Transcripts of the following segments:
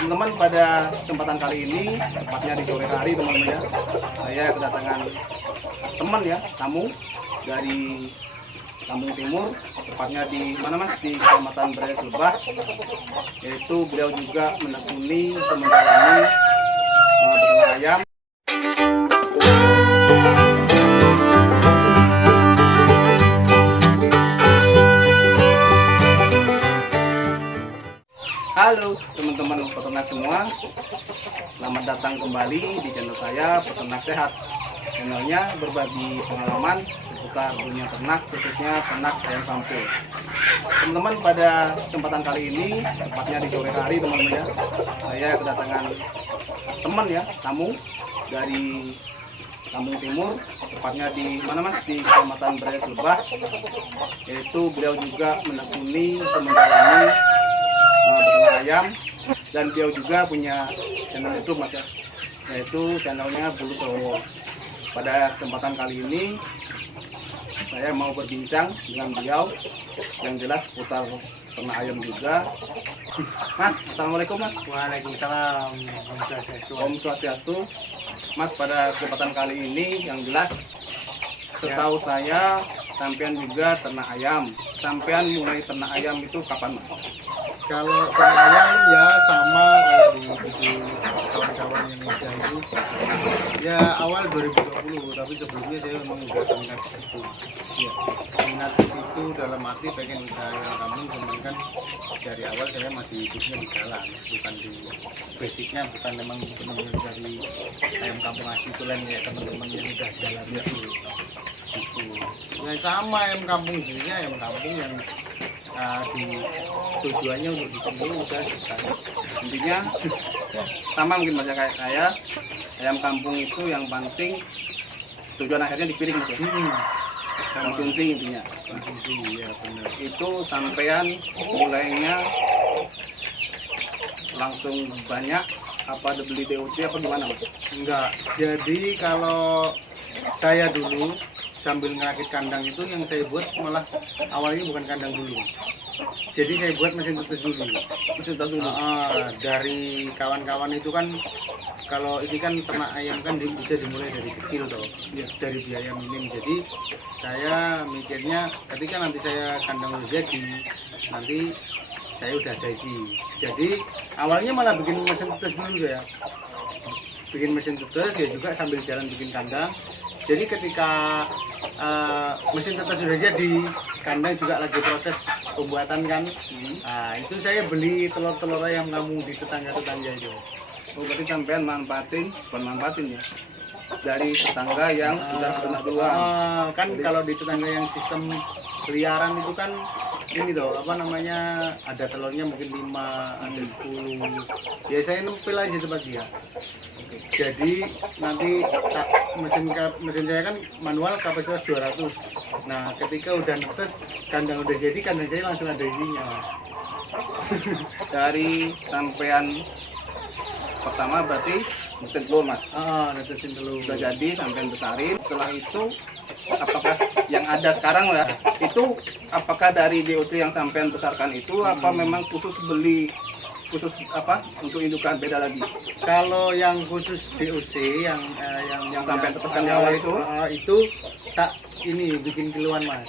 Teman-teman, pada kesempatan kali ini, tepatnya di sore hari teman-teman ya, saya kedatangan teman ya, tamu dari Kampung Timur, tepatnya di mana Mas? Di Kecamatan Beres Lebah. Yaitu beliau juga menekuni atau menjalani beternak ayam. Halo teman-teman peternak semua, selamat datang kembali di channel saya Peternak Sehat. Channelnya berbagi pengalaman seputar dunia ternak, khususnya ternak ayam kampung. Teman-teman, pada kesempatan kali ini, tepatnya di sore hari teman-teman ya, saya kedatangan teman ya, tamu dari Kampung Timur, tepatnya di mana Mas? Di Kecamatan Beres Lebah. Yaitu beliau juga menekuni atau menjalani beternak ayam, dan beliau juga punya channel YouTube Mas ya, yaitu channelnya Bulu Sowo. Pada kesempatan kali ini saya mau berbincang dengan beliau yang jelas seputar ternak ayam juga. Mas, assalamualaikum Mas. Waalaikumsalam. Om Swastiastu. Mas, pada kesempatan kali ini yang jelas setahu saya sampean juga ternak ayam. Sampean mulai ternak ayam itu kapan Mas? Kalau ternak ayam ya sama kayak di kawan-kawan yang muda itu. Ya awal 2020, tapi sebelumnya saya memang udah minat di situ. Ya, minat di situ dalam arti pengen usaha ayam kampung, cuman kan dari awal saya masih hidupnya di jalan, bukan di basicnya, bukan memang benar-benar dari ayam kampung asli itu lain ya teman-teman yang udah jalan itu. Gitu. Ya sama ayam kampung jadinya ayam kampung yang di tujuannya untuk ditemui udah selesai. Intinya sama mungkin Mas ya, kayak saya, ayam kampung itu yang penting tujuan akhirnya dipiring Mas ya. Konsumsi intinya. Konsumsi ya benar. Itu sampean mulainya langsung banyak apa ada beli DOC apa gimana Mas? Enggak. Jadi kalau saya dulu sambil ngerakit kandang itu yang saya buat malah awalnya bukan kandang dulu. Jadi saya buat mesin tetes dulu. Mesin tetes dulu. Dari kawan-kawan itu kan kalau ini kan ternak ayam kan bisa dimulai dari kecil toh, ya, dari biaya minim. Jadi saya mikirnya ketika nanti saya kandang udah jadi, nanti saya udah ada isi. Jadi awalnya malah bikin mesin tetes dulu saya. Bikin mesin tetes ya juga sambil jalan bikin kandang. Jadi ketika mesin tetes sudah jadi, kandang juga lagi proses pembuatan kan. Nah, itu saya beli telur-telur ayam kampung di tetangga-tetangga itu. Oh, berarti sampean bukan manfaatin ya, dari tetangga yang sudah ternak duluan. Kan jadi, kalau di tetangga yang sistem peliharaan itu kan ini toh apa namanya, ada telurnya mungkin 5, ada 10. Ya saya nempel aja tempat dia. Jadi nanti mesin saya kan manual kapasitas 200. Nah ketika udah netes, kandang udah jadi, kandang saya langsung ada isinya. Dari sampean pertama berarti mesin telur Mas? Netesin telur. Sudah jadi sampean besarin. Setelah itu apakah yang ada sekarang ya, itu apakah dari DOC yang sampean besarkan itu apa memang khusus beli khusus apa untuk indukan beda lagi? Kalau yang khusus DOC yang sampai teteskan di awal itu tak ini bikin kiluan Mas.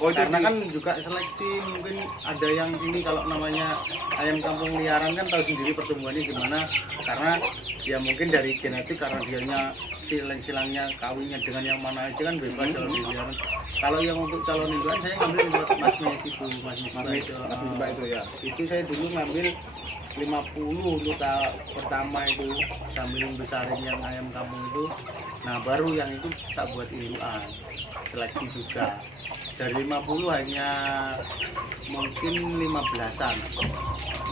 Oh, itu karena kan juga seleksi, mungkin ada yang ini kalau namanya ayam kampung liaran kan tahu sendiri pertumbuhannya gimana, karena ya mungkin dari genetik karena dianya silangnya kawinnya dengan yang mana aja kan bebas kalau di liaran. Kalau yang untuk calon indukan saya ngambil buat Mas Misbah itu ya. Itu saya dulu ngambil 50 untuk tahap pertama itu sambil besarin yang ayam kampung itu. Nah baru yang itu tak buat indukan, seleksi juga. Dari 50 hanya mungkin 15-an.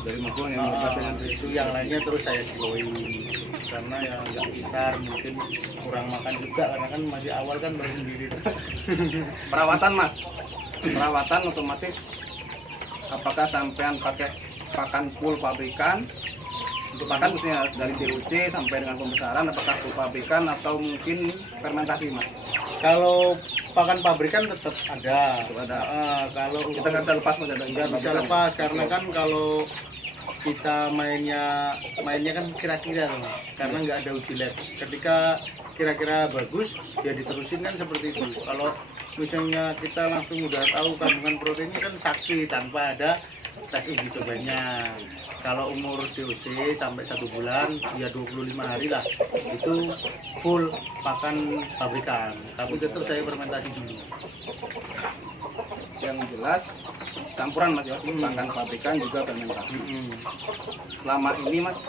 Dari 50 yang 15-an itu yang lainnya terus saya kiloin karena ya nggak besar, mungkin kurang makan juga karena kan masih awal kan baru sendiri. Perawatan Mas, perawatan otomatis apakah sampean pakai pakan full pabrikan? Untuk pakan khususnya dari DOC sampai dengan pembesaran, apakah full pabrikan atau mungkin fermentasi Mas? Kalau pakan pabrikan tetap ada. Tetap ada. Kalau kita nggak bisa lepas Mas, nggak bisa lepas karena kan kalau kita mainnya kan kira-kira loh, karena nggak ada uji lab. Ketika kira-kira bagus ya diterusin kan seperti itu. Kalau misalnya kita langsung udah tahu kandungan proteinnya kan sakit tanpa ada tes uji cobanya. Kalau umur DOC sampai 1 bulan ya 25 hari lah itu full pakan pabrikan, tapi tetap saya fermentasi dulu. Yang jelas campuran Mas ya, pakan pabrikan juga fermentasi. Selama ini Mas,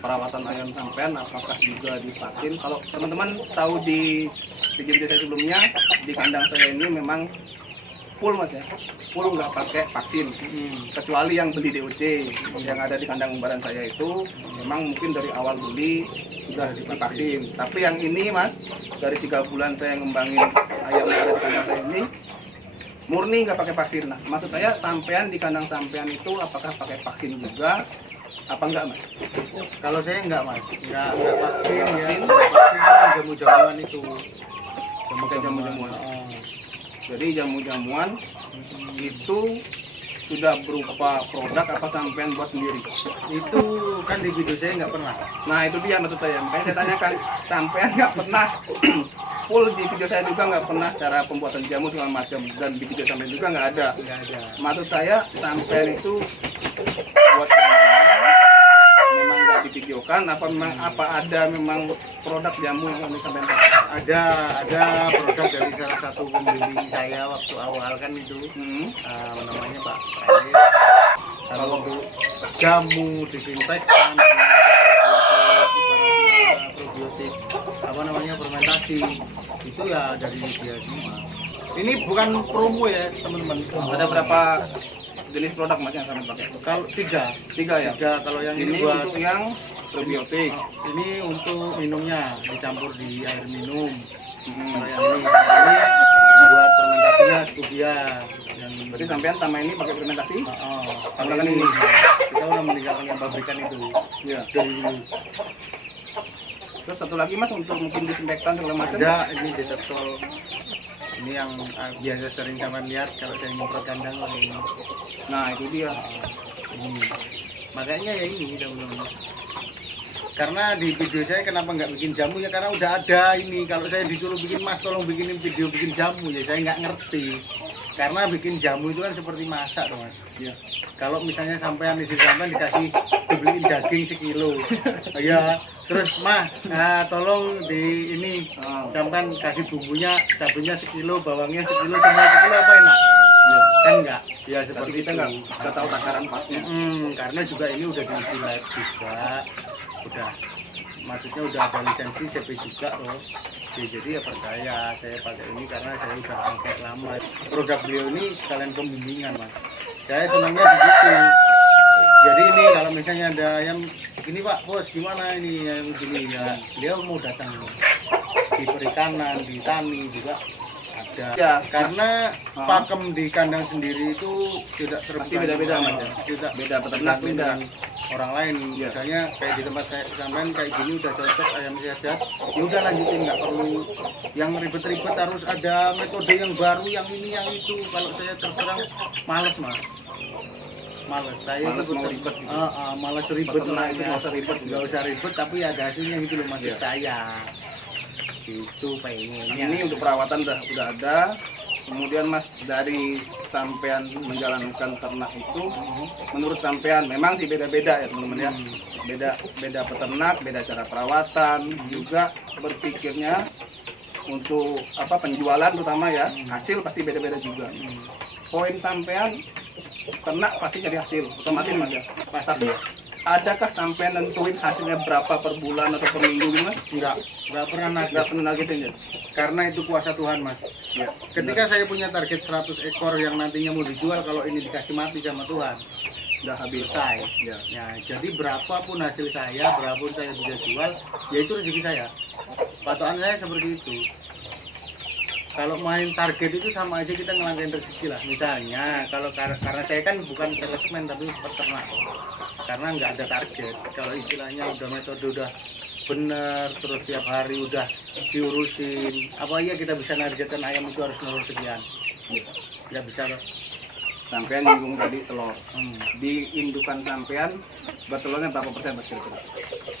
perawatan ayam sampean apakah juga divaksin? Kalau teman-teman tahu di video saya sebelumnya, di kandang saya ini memang full Mas ya, full nggak pakai vaksin, kecuali yang beli DOC yang ada di kandang umbaran saya itu memang mungkin dari awal beli sudah divaksin. Tapi yang ini Mas, dari 3 bulan saya ngembangin ayam yang ada di kandang saya ini murni nggak pakai vaksin. Nah, maksud saya sampean di kandang sampean itu apakah pakai vaksin juga apa enggak Mas? Kalau saya enggak Mas, enggak vaksin ya. Vaksin kan jamu-jamuan itu. Jamu-jamuan. Jadi jamu-jamuan itu sudah berupa produk apa sampean buat sendiri? Itu kan di video saya nggak pernah. Nah itu dia maksud saya, makanya saya tanyakan, sampean nggak pernah full di video saya juga nggak pernah cara pembuatan jamu segala macam, dan di video sampean juga nggak ada. Nggak ada. Maksud saya sampean itu buat jamunya memang nggak divideokan apa memang ada memang produk jamu yang sampean pakai? Ada produk dari salah satu pembimbing saya waktu awal kan itu namanya Pak Prayer. Kalau untuk jamu disinfektan, probiotik, apa namanya fermentasi itu ya dari dia semua. Ini bukan promo ya teman-teman. Ada berapa jenis produk Mas yang sampean pakai? Kalau tiga ya. Kalau yang Ini buat untuk yang probiotik. ini untuk minumnya dicampur di air minum. Kalau yang ini buat fermentasinya Scubia. Yang Berarti sampean sama ini pakai fermentasi? Kalau kan ini ini. kita udah meninggalkan yang pabrikan itu. Iya. Dari dulu. Terus satu lagi Mas untuk mungkin disinfektan segala macam? Ada ini Dettol. Ini yang biasa sering kalian lihat kalau saya nyemprot kandang ini. Nah itu dia. Ini. Makanya ya ini teman-teman. Karena di video saya kenapa nggak bikin jamu ya karena udah ada ini. Kalau saya disuruh bikin Mas tolong bikinin video bikin jamu ya saya nggak ngerti. Karena bikin jamu itu kan seperti masak dong Mas. Iya. Kalau misalnya sampean dikasih dibeliin daging sekilo, ya terus mah, nah tolong di ini sampean kasih bumbunya, cabenya sekilo, bawangnya sekilo, semua sekilo apa enak? Iya. Kan enggak? Ya seperti Kita nggak tahu takaran pasnya. Karena juga ini udah diuji lab juga, udah maksudnya udah ada lisensi CP juga loh. Ya, jadi ya percaya saya pakai ini karena saya udah pakai lama. Produk beliau ini sekalian pembimbingan Mas. Saya senangnya begitu. Jadi ini kalau misalnya ada yang begini Pak Bos gimana ini yang begini ya beliau mau datang di perikanan, di tani juga ada. Ya, karena pakem di kandang sendiri itu tidak pasti beda-beda Mas ya. Tidak Beda peternak beda. Orang lain Ya. misalnya kayak di tempat saya sampean kayak gini udah cocok ayam sehat-sehat ya udah lanjutin nggak perlu yang ribet-ribet harus ada metode yang baru yang ini yang itu. Kalau saya terserang males Mas, saya Males itu mau ribet gitu. males ribet Peternak itu orangnya. nggak usah ribet. Nggak usah ribet tapi ada hasilnya gitu loh maksud Ya. saya itu pengennya. Ini untuk perawatan udah ada. Kemudian Mas dari sampean menjalankan ternak itu, menurut sampean memang sih beda-beda ya teman-teman ya. Beda peternak, beda cara perawatan, juga berpikirnya untuk apa penjualan terutama ya, hasil pasti beda-beda juga. Poin sampean ternak pasti cari hasil, otomatis Mas ya. Tapi adakah sampean nentuin hasilnya berapa per bulan atau per minggu gitu Mas? Nggak pernah Nggak pernah nargetin ya? karena itu kuasa Tuhan Mas. Ya. Ketika saya punya target 100 ekor yang nantinya mau dijual, kalau ini dikasih mati sama Tuhan Udah habis. selesai. Ya. Ya, jadi berapapun hasil saya, berapapun saya bisa jual, ya itu rezeki saya. Patokan saya seperti itu. Kalau main target itu sama aja kita ngelangkain rezeki lah. Misalnya, kalau karena saya kan bukan salesman tapi peternak. Karena nggak ada target. Kalau istilahnya udah metode udah bener, terus tiap hari udah diurusin. Apa iya kita bisa nargetkan ayam itu harus nurut sekian? Nggak bisa loh. sampean nyinggung tadi telur. Hmm. Di indukan sampean bertelurnya berapa persen Mas kira-kira?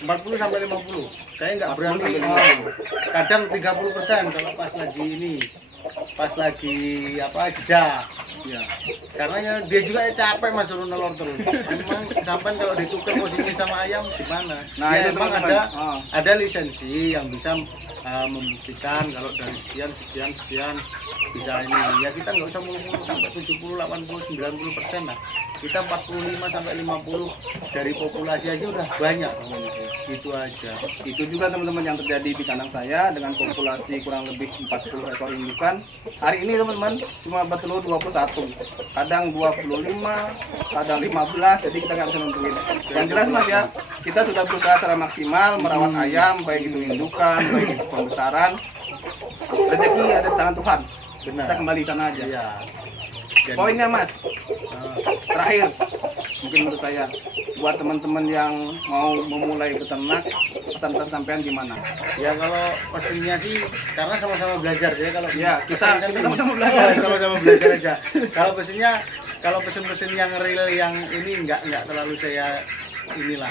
40 sampai 50. Saya nggak 40 berani. sampai Kadang 30% kalau pas lagi ini, pas lagi apa jeda. Ya. Karena ya dia juga capek mas suruh nelor terus. Emang sampai kalau ditukar posisi sama ayam gimana? Nah, Ya, itu emang teman-teman. ada lisensi yang bisa membuktikan kalau dari sekian bisa ini. Ya kita nggak usah mulu-mulu sampai 70, 80, 90% lah. Kita 45 sampai 50 dari populasi aja udah banyak. Itu aja. Itu juga teman-teman yang terjadi di kandang saya dengan populasi kurang lebih 40 ekor indukan. Hari ini teman-teman cuma bertelur 21, kadang 25, kadang 15, jadi kita nggak bisa nentuin. Yang jelas Mas ya, kita sudah berusaha secara maksimal merawat ayam, baik itu indukan, baik itu pembesaran. Rezeki ada di tangan Tuhan. Benar. Kita kembali sana aja. Iya. Jadi, Poinnya Mas, eh, terakhir mungkin menurut saya buat teman-teman yang mau memulai beternak, pesan-pesan sampean gimana? ya kalau pesennya sih karena sama-sama belajar ya kalau Ya, pesen kan kita sama-sama belajar. sama-sama belajar aja. Kalau pesennya kalau pesen-pesen yang real yang ini nggak terlalu saya inilah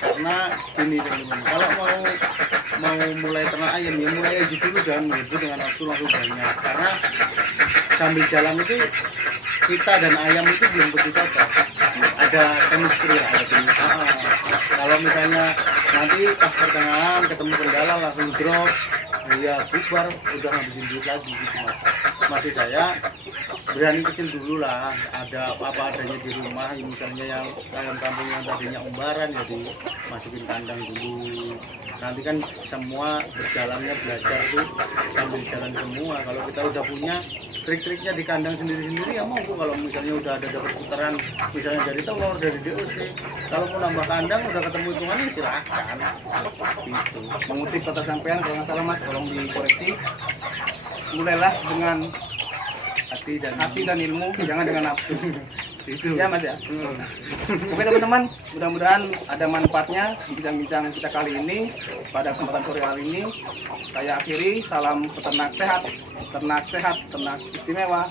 karena gini teman-teman, kalau mau mulai ternak ayam ya mulai aja dulu, jangan menunggu dengan waktu langsung banyak, karena sambil jalan itu kita dan ayam itu belum tentu cocok, ada chemistry lah, ada chemistry. Kalau misalnya nanti pas pertengahan ketemu kendala langsung drop, ya bubar, udah ngabisin duit lagi gitu mas. Maksud saya berani kecil dulu lah, ada apa adanya di rumah, misalnya yang ayam kampung yang tadinya umbaran ya dimasukin kandang dulu. Nanti kan semua berjalannya belajar tuh sambil jalan semua. Kalau kita udah punya trik-triknya di kandang sendiri-sendiri ya monggo. Kalau misalnya udah ada dapat putaran misalnya dari telur, dari DOC, kalau mau nambah kandang udah ketemu hitungannya silahkan gitu. Mengutip kata sampean kalau nggak salah Mas, tolong dikoreksi. Mulailah dengan hati dan ilmu, jangan dengan nafsu. Itu Ya Mas ya. Oke teman-teman, mudah-mudahan ada manfaatnya di bincang-bincang kita kali ini. Pada kesempatan sore hari ini saya akhiri, salam peternak sehat, ternak istimewa.